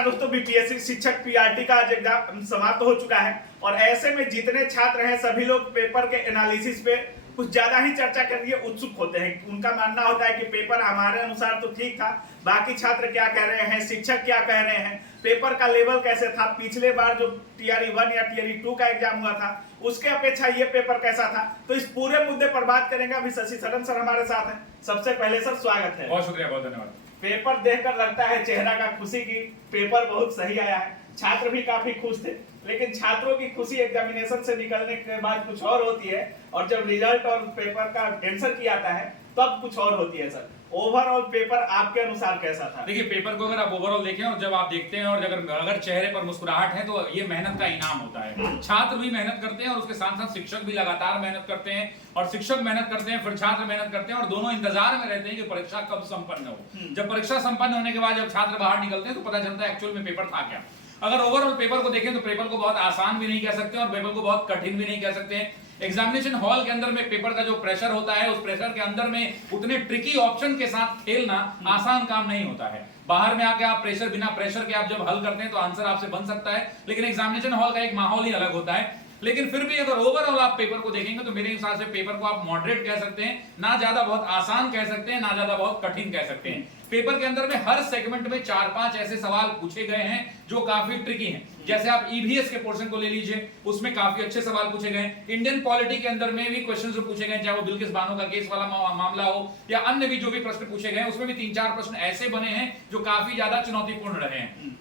नमस्कार दोस्तों, बीपीएससी शिक्षक पीआरटी का आज एग्जाम समाप्त हो चुका है और ऐसे में जितने छात्र हैं सभी लोग पेपर के एनालिसिस पे कुछ ज्यादा ही चर्चा करने के उत्सुक होते हैं। उनका मानना होता है कि पेपर हमारे अनुसार तो ठीक था, बाकी छात्र क्या कह रहे हैं, शिक्षक क्या कह रहे हैं, पेपर का लेवल कैसे था, पिछले बार जो टीआरई 1 या टीआरई 2 का एग्जाम हुआ था उसके अपेक्षा ये पेपर कैसा था। तो इस पूरे मुद्दे पर बात करेंगे। अभी शशि सदन सर हमारे साथ हैं। सबसे पहले सर स्वागत है। बहुत शुक्रिया, बहुत धन्यवाद। पेपर देखकर लगता है चेहरा का खुशी की पेपर बहुत सही आया है। छात्र भी काफी खुश थे, लेकिन छात्रों की खुशी एग्जामिनेशन से निकलने के बाद कुछ और होती है और जब रिजल्ट और पेपर का आंसर की आता है तब कुछ और होती है। सर ओवरऑल पेपर आपके अनुसार कैसा था? देखिए, पेपर को अगर आप ओवरऑल देखें और जब आप देखते हैं और अगर चेहरे पर मुस्कुराहट है तो ये मेहनत का इनाम होता है। छात्र भी मेहनत करते हैं और उसके साथ साथ शिक्षक भी लगातार मेहनत करते हैं और शिक्षक मेहनत करते हैं, फिर छात्र मेहनत करते हैं और दोनों इंतजार में रहते हैं कि परीक्षा कब संपन्न हो। जब परीक्षा संपन्न होने के बाद जब छात्र बाहर निकलते हैं तो पता चलता है एक्चुअल में पेपर था क्या। अगर ओवरऑल पेपर को देखें तो पेपर को बहुत आसान भी नहीं कह सकते और पेपर को बहुत कठिन भी नहीं कह सकते हैं। एग्जामिनेशन हॉल के अंदर में पेपर का जो प्रेशर होता है, उस प्रेशर के अंदर में उतने ट्रिकी ऑप्शन के साथ खेलना आसान काम नहीं होता है। बाहर में आके आप प्रेशर, बिना प्रेशर के आप जब हल करते हैं तो आंसर आपसे बन सकता है, लेकिन एग्जामिनेशन हॉल का एक माहौल ही अलग होता है। लेकिन फिर भी अगर ओवरऑल आप पेपर को देखेंगे तो मेरे हिसाब से पेपर को आप मॉडरेट कह सकते हैं, ना ज्यादा बहुत आसान कह सकते हैं, ना ज्यादा बहुत कठिन कह सकते हैं। पेपर के अंदर में हर सेगमेंट में 4-5 ऐसे सवाल पूछे गए हैं जो काफी ट्रिकी हैं। जैसे आप ईवीएस के पोर्शन को ले लीजिए, उसमें काफी अच्छे सवाल पूछे गए। इंडियन पॉलिटी के अंदर में भी क्वेश्चन जो पूछे गए, चाहे वो बिल्किस बानो का केस वाला मामला हो या अन्य भी जो भी प्रश्न पूछे गए, उसमें भी 3-4 प्रश्न ऐसे बने हैं जो काफी ज्यादा चुनौतीपूर्ण रहे हैं।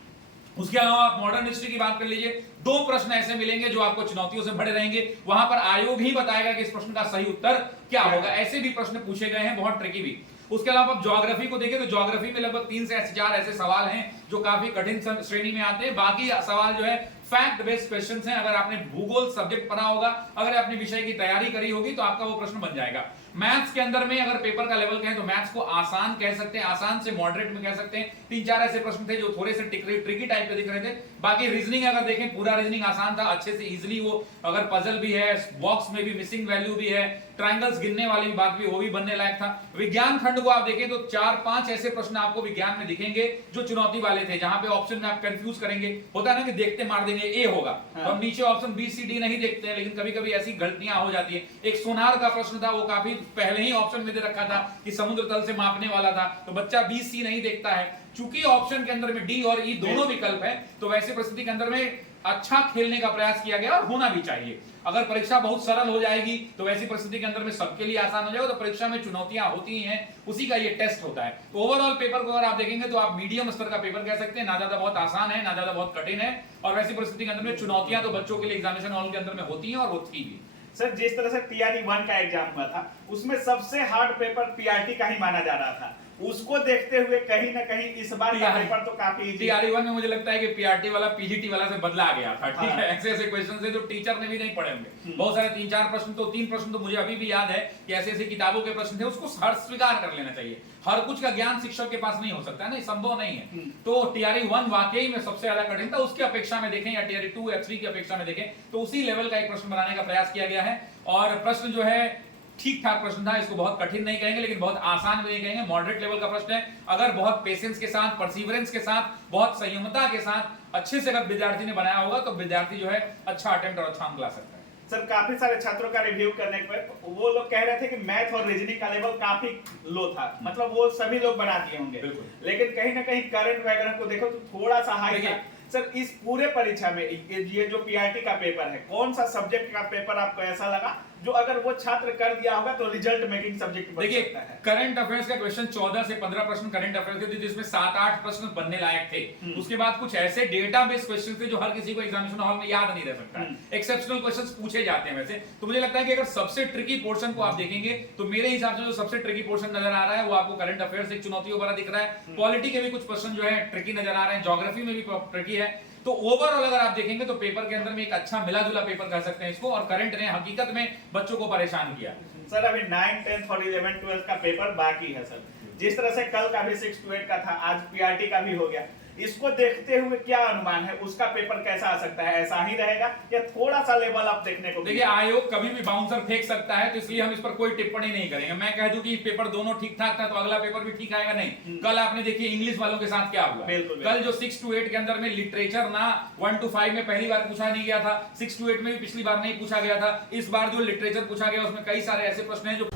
उसके अलावा आप मॉडर्न हिस्ट्री की बात कर लीजिए, 2 प्रश्न ऐसे मिलेंगे जो आपको चुनौतियों से भरे रहेंगे। वहां पर आयोग ही बताएगा कि इस प्रश्न का सही उत्तर क्या होगा। ऐसे भी प्रश्न पूछे गए हैं, बहुत ट्रिकी भी। उसके अलावा आप ज्योग्राफी को देखें तो ज्योग्राफी में लगभग 3 से 4 ऐसे सवाल हैं जो काफी कठिन श्रेणी में आते हैं। बाकी सवाल जो है फैक्ट बेस्ड क्वेश्चंस हैं। अगर आपने भूगोल सब्जेक्ट पढ़ा होगा, अगर आपने विषय की तैयारी करी होगी तो आपका वो प्रश्न बन जाएगा। मैथ्स के अंदर में अगर पेपर का लेवल कहें तो मैथ्स को आसान कह सकते हैं, आसान से मॉडरेट में कह सकते हैं। 3-4 ऐसे प्रश्न थे जो थोड़े से ट्रिकी टाइप के दिख रहे थे। बाकी रीजनिंग अगर देखें, पूरा रीजनिंग आसान था, अच्छे से इजीली वो, अगर पजल भी है, बॉक्स में भी मिसिंग वैल्यू भी है, ट्रायंगल्स गिनने वाली बात भी, वो भी बनने लायक था। विज्ञान खंड को आप देखें तो 4-5 ऐसे प्रश्न आपको विज्ञान में दिखेंगे जो चुनौती वाले थे, जहां पे ऑप्शन में आप कंफ्यूज करेंगे। होता है ना कि देखते मार देंगे ए होगा, तो हम नीचे ऑप्शन बी सी डी नहीं देखते हैं, लेकिन कभी कभी ऐसी गलतियां हो जाती है। एक सोनार का प्रश्न था, वो काफी पहले ही ऑप्शन में दे रखा था कि समुद्र तल से मापने वाला था, तो बच्चा बी सी नहीं देखता है। चूंकि ऑप्शन के अंदर में डी और ई दोनों विकल्प है, तो वैसी परिस्थिति के अंदर में अच्छा खेलने का प्रयास किया गया और होना भी चाहिए। अगर परीक्षा बहुत सरल हो जाएगी तो वैसी परिस्थिति के अंदर में सबके लिए आसान हो जाएगा। तो परीक्षा में चुनौतियां होती ही हैं, उसी का ये टेस्ट होता है। तो ओवरऑल पेपर को अगर आप देखेंगे तो आप मीडियम स्तर का पेपर कह सकते हैं, ना ज्यादा बहुत आसान है, ना ज्यादा बहुत कठिन है। और वैसी परिस्थिति के अंदर में चुनौतियां तो बच्चों के लिए एग्जामिनेशन हॉल के अंदर में होती हैं और होती भी। सर जिस तरह से टीआरई 1 का एग्जाम हुआ था उसमें सबसे हार्ड पेपर पीआरटी का ही माना जा रहा था, उसको देखते हुए कहीं ना कहीं इस बार का पेपर तो काफी इजी। टीआरई 1 में मुझे लगता है कि पीआरटी वाला पीजीटी वाला से बदला गया था। ठीक है, ऐसे ऐसे क्वेश्चन थे जो टीचर ने भी नहीं पढ़े होंगे। बहुत सारे 3-4 प्रश्न तो 3 प्रश्न तो मुझे अभी भी याद है कि ऐसे ऐसे किताबों के प्रश्न थे, उसको स्वीकार कर लेना चाहिए। हर कुछ का ज्ञान शिक्षक के पास नहीं हो सकता है ना, संभव नहीं है। तो टीआरई 1 वाकई में सबसे ज्यादा कठिन था। उसकी अपेक्षा में देखें या टीआरई 2 या 3 की अपेक्षा में देखें तो उसी लेवल का एक प्रश्न बनाने का प्रयास किया गया है। और प्रश्न जो है ठीक ठाक प्रश्न था, इसको बहुत कठिन नहीं कहेंगे लेकिन बहुत आसान भी नहीं कहेंगे, मॉडरेट लेवल का प्रश्न है। अगर बहुत पेशेंस के साथ, परसिवरेंस के साथ, बहुत संयमता के साथ अच्छे से अगर विद्यार्थी ने बनाया होगा तो विद्यार्थी जो है अच्छा अटेम्प्ट और अच्छा अंक ला सकता है। सर काफी सारे छात्रों का रिव्यू करने पर वो लोग कह रहे थे कि मैथ और रीजनिंग का लेवल काफी लो था, मतलब वो सभी लोग बना दिए होंगे, लेकिन कहीं ना कहीं करंट वगैरह को देखो तो थोड़ा सा हाई था। सर इस पूरे परीक्षा में ये जो पीआरटी का पेपर है, कौन सा सब्जेक्ट का पेपर आपको ऐसा लगा जो अगर वो छात्र कर दिया होगा तो रिजल्ट मेकिंग सब्जेक्ट बन सकता है? करंट अफेयर्स का क्वेश्चन 14 से 15 प्रश्न करंट अफेयर्स के थे, जिसमें 7-8 प्रश्न बनने लायक थे। उसके बाद कुछ ऐसे डेटाबेस क्वेश्चन थे जो हर किसी को एग्जामिनेशन हॉल में याद नहीं रह सकता है। एक्सेप्शनल क्वेश्चंस पूछे जाते हैं वैसे। तो मुझे लगता है कि अगर सबसे ट्रिकी पोर्शन को आप देखेंगे तो मेरे हिसाब से जो सबसे ट्रिकी पोर्शन नजर आ रहा है वो आपको करंट अफेयर्स एक चुनौतियों भरा दिख रहा है। पॉलिटी के भी कुछ प्रश्न जो है ट्रिकी नजर आ रहे हैं, ज्योग्राफी में भी ट्रिकी है। तो ओवरऑल अगर आप देखेंगे तो पेपर के अंदर में एक अच्छा मिला जुला पेपर कह सकते हैं इसको, और करंट ने हकीकत में बच्चों को परेशान किया। सर अभी 9, 10 और 11, 12 का पेपर बाकी है। सर जिस तरह से कल का भी 6 to 8 का था, आज पीआरटी का भी हो गया, इसको देखते हुए क्या अनुमान है उसका पेपर कैसा आ सकता है, ऐसा ही रहेगा या थोड़ा सा लेवल अप देखने को? देखिए, आयोग कभी भी बाउंसर फेंक सकता है, तो इसलिए हम इस पर कोई टिप्पणी नहीं करेंगे। मैं कह दूं कि पेपर दोनों ठीक ठाक था तो अगला पेपर भी ठीक आएगा, नहीं। कल आपने देखिए इंग्लिश वालों के साथ क्या हुआ। कल जो 6 to 8 के अंदर में लिटरेचर ना 1 to 5 में पहली बार पूछा नहीं गया था, 6 to 8 में भी पिछली बार नहीं पूछा गया था। इस बार जो लिटरेचर पूछा गया उसमें कई सारे ऐसे प्रश्न हैं जो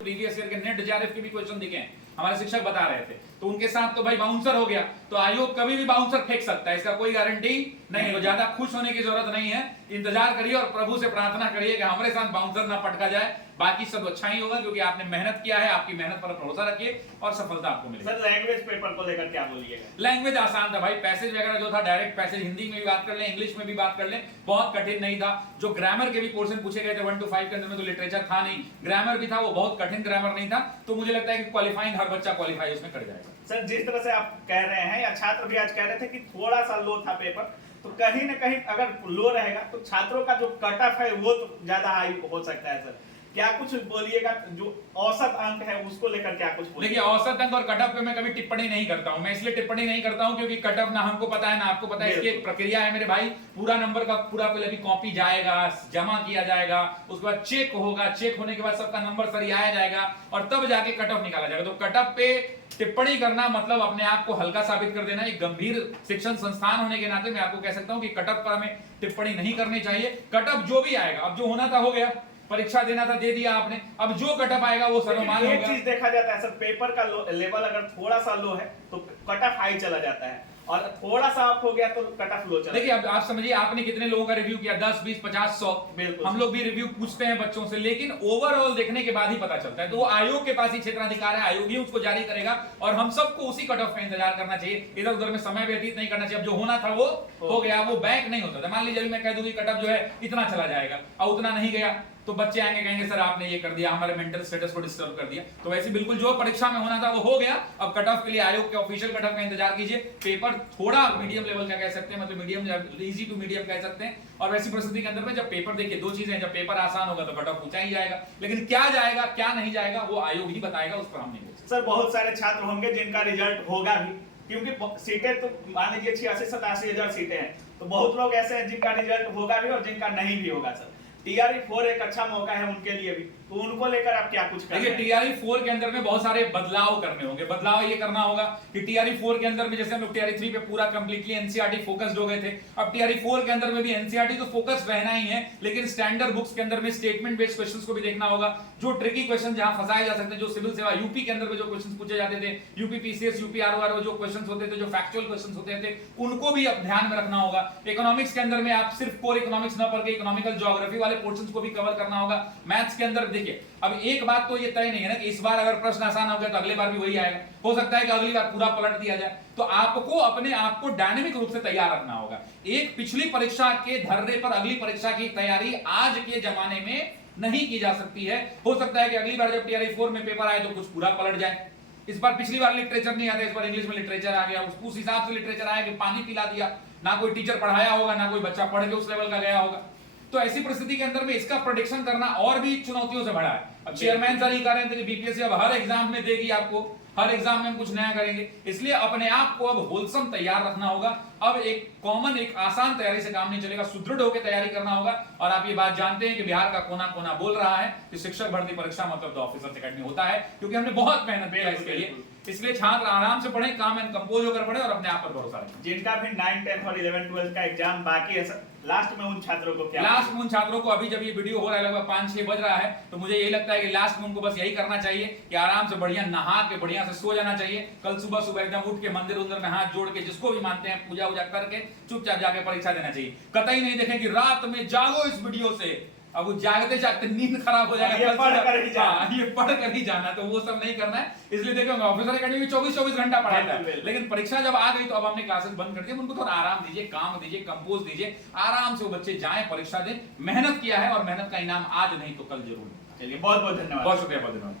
प्रीवियस ईयर के नेट जेआरएफ के भी क्वेश्चन दिखे हैं, हमारे शिक्षक बता रहे थे, तो उनके साथ तो भाई बाउंसर हो गया। तो आयोग कभी भी बाउंसर फेंक सकता है, इसका कोई गारंटी नहीं। तो ज्यादा खुश होने की जरूरत नहीं है, इंतजार करिए और प्रभु से प्रार्थना करिए कि हमारे साथ बाउंसर ना पटका जाए। बाकी सब अच्छा ही होगा क्योंकि आपने मेहनत किया है, आपकी मेहनत पर भरोसा रखिए और सफलता आपको मिलेगी। सर लैंग्वेज पेपर को लेकर क्या बोलिएगा? लैंग्वेज आसान था भाई, पैसेज वगैरह जो था डायरेक्ट पैसेज, हिंदी में भी बात कर ले, इंग्लिश में भी बात कर ले, बहुत कठिन नहीं था। जो ग्रामर के भी पोर्शन पूछे गए थे 1 to 5 के अंदर में, तो लिटरेचर था नहीं, ग्रामर भी था, वो बहुत कठिन ग्रामर नहीं था। तो मुझे लगता है कि क्वालिफाइंग हर बच्चा क्वालिफाई उसमें कर जाएगा। सर जिस तरह से आप कह रहे हैं या छात्र भी आज कह रहे थे कि थोड़ा सा लो था पेपर, तो कहीं ना कहीं अगर लो रहेगा तो छात्रों का जो कट ऑफ है वो तो ज्यादा हाई हो सकता है। सर क्या कुछ बोलिएगा, जो औसत अंक है उसको लेकर क्या कुछ बोलिए? देखिए, औसत अंक और कट ऑफ पे मैं कभी टिप्पणी नहीं करता हूं। मैं इसलिए टिप्पणी नहीं करता हूं क्योंकि कट ऑफ ना हमको पता है ना आपको पता है। इसकी एक प्रक्रिया है मेरे भाई, पूरा नंबर का पूरा पहले भी कॉपी जाएगा, जमा किया जाएगा, उसके बाद चेक होगा, चेक होने के बाद सबका नंबर सरियाया जाएगा और तब जाके कट ऑफ निकाला जाएगा। तो कट ऑफ पे टिप्पणी करना मतलब अपने आप को हल्का साबित कर देना। एक गंभीर शिक्षण संस्थान होने के नाते मैं आपको कह सकता हूं कि कट ऑफ पर हमें टिप्पणी नहीं करनी चाहिए। कट ऑफ जो भी आएगा, अब जो होना था हो गया, परीक्षा देना था दे दिया आपने, अब जो कट ऑफ आएगा वो सर्वमान्य होगा। एक चीज देखा जाता है सर, पेपर का लेवल अगर थोड़ा सा लो है तो कट ऑफ हाई चला जाता है और थोड़ा सा अप हो गया तो कट ऑफ लो चला। देखिए, अब आप समझिए, आपने कितने लोगों का रिव्यू किया, 10, 20, 50, 100। हम लोग भी रिव्यू पूछते हैं बच्चों से, लेकिन ओवरऑल देखने के बाद ही पता चलता है। तो वो आयोग के पास ही क्षेत्राधिकार है, आयोग ही उसको जारी करेगा और हम सबको उसी कट ऑफ का इंतजार करना चाहिए। इधर उधर में समय व्यतीत नहीं करना चाहिए। अब जो होना था वो हो गया, वो बैक नहीं होता था। मान लीजिए मैं कह दूं कि कट ऑफ जो है इतना चला जाएगा और उतना नहीं गया, तो बच्चे आएंगे कहेंगे सर आपने ये कर दिया, हमारे मेंटल स्टेटस को डिस्टर्ब कर दिया। तो वैसे बिल्कुल जो परीक्षा में होना था वो हो गया। अब कट ऑफ के लिए आयोग के ऑफिशियल कट ऑफ का इंतजार कीजिए। पेपर थोड़ा मीडियम लेवल का कह सकते हैं, मतलब मीडियम, इजी टू मीडियम कह सकते हैं। और वैसी परिस्थिति के अंदर में जब पेपर, देखिए दो चीजें हैं, जब पेपर आसान होगा तो कट ऑफ ऊंचा ही जाएगा, लेकिन क्या जाएगा क्या नहीं जाएगा वो आयोग ही बताएगा, उस पर हम नहीं बोल सकते। सर बहुत सारे छात्र होंगे जिनका रिजल्ट होगा भी, क्योंकि सीटें तो मान लीजिए 86-87 हजार सीटें हैं, तो बहुत लोग ऐसे हैं जिनका रिजल्ट होगा भी और जिनका नहीं भी होगा। सर टीआरई 4 एक अच्छा मौका है उनके लिए भी, तो उनको लेकर आप क्या कुछ करेंगे? देखिए, टीआरई 4 के अंदर में बहुत सारे बदलाव करने होंगे। बदलाव ये करना होगा कि टीआरई 4 के अंदर में, जैसे हम लोग टीआरई 3 पे पूरा कंप्लीटली एनसीईआरटी फोकस्ड हो गए थे, अब टीआरई 4 के अंदर में भी एनसीईआरटी तो फोकस रहना ही है, लेकिन स्टैंडर्ड बुक्स के अंदर में स्टेटमेंट बेस्ड क्वेश्चंस को भी देखना होगा। जो ट्रिकी क्वेश्चन जहां फंसाए जा सकते हैं, जो सिविल सेवा यूपी के अंदर में जो क्वेश्चन पूछे जाते थे, यूपी पीसीएस, यूपी आरओआर में जो क्वेश्चन होते थे, जो फैक्चुअल क्वेश्चन होते थे, उनको भी अब ध्यान में रखना होगा। इकोनॉमिक्स के अंदर में आप सिर्फ कोर इकोनॉमिक्स न पढ़ के इकोनॉमिकल ज्योग्राफी वाले पोर्शंस को भी कवर करना होगा। मैथ्स के अंदर देखिए, अब एक बात तो ये तय नहीं है ना कि इस बार अगर प्रश्न आसान हो गया तो अगली बार भी वही आएगा। हो सकता है कि अगली बार पूरा पलट दिया जाए। तो आपको अपने आप को डायनेमिक रूप से तैयार रखना होगा। एक पिछली परीक्षा के धर्रे पर अगली परीक्षा की तैयारी आज के जमाने में नहीं की जा सकती है। हो सकता है कि अगली बार जब टीआरई 4 में पेपर आए तो कुछ पूरा पलट जाए। इस बार पिछली बार लिटरेचर नहीं आता, इस बार इंग्लिश में लिटरेचर आ गया, उस हिसाब से लिटरेचर आया कि पानी पिला दिया, ना कोई टीचर पढ़ाया होगा, ना कोई बच्चा पढ़ के उस लेवल का गया होगा। तो ऐसी परिस्थिति के अंदर में इसका प्रेडिक्शन करना और भी चुनौतियों से भरा है। अब चेयरमैन सर ही कह रहे थे कि बीपीएससी अब हर एग्जाम में देगी आपको, हर एग्जाम में हम कुछ नया करेंगे, इसलिए अपने आप को अब होलसम तैयार रखना होगा। अब एक कॉमन, एक आसान तैयारी से काम नहीं चलेगा, सुदृढ़ होकर तैयारी करना होगा। और आप ये बात जानते हैं कि बिहार का कोना कोना बोल रहा है कि शिक्षक भर्ती परीक्षा मतलब द ऑफिसर्स अकेडमी होता है, क्योंकि हमने बहुत मेहनत किया इसके लिए। इसलिए छात्र आराम से पढ़ें, काम एंड कंपोज होकर पढ़ें और अपने आप पर भरोसा रखें। जिनका भी 9, 10 और 11, 12 का एग्जाम बाकी है सर, लास्ट में उन छात्रों को क्या? लास्ट में उन छात्रों को, अभी जब ये वीडियो हो रहा है लगभग 5-6 बज रहा है, तो मुझे यही लगता है कि लास्ट में उनको बस यही करना चाहिए कि आराम से बढ़िया नहा के बढ़िया से सो जाना चाहिए। कल सुबह सुबह एकदम उठ के मंदिर में हाथ जोड़ के जिसको भी मानते हैं पूजा वूजा करके चुपचाप जाके परीक्षा देना चाहिए। कतई नहीं देखें कि रात में जागो इस वीडियो से, अब वो जागते जागते नींद खराब हो जाएगा, ये पढ़ कर ही जाना, तो वो सब नहीं करना है। इसलिए देखो, ऑफिसर अकेडमी में 24-24 घंटा पढ़ाता है, लेकिन परीक्षा जब आ गई तो अब हमने क्लासेस बंद कर दी। उनको थोड़ा आराम दीजिए, काम दीजिए, कंपोज दीजिए, आराम से वो बच्चे जाएं, परीक्षा दें। मेहनत किया है और मेहनत का इनाम आज नहीं तो कल जरूर। चलिए, बहुत बहुत धन्यवाद। बहुत शुक्रिया, बहुत धन्यवाद।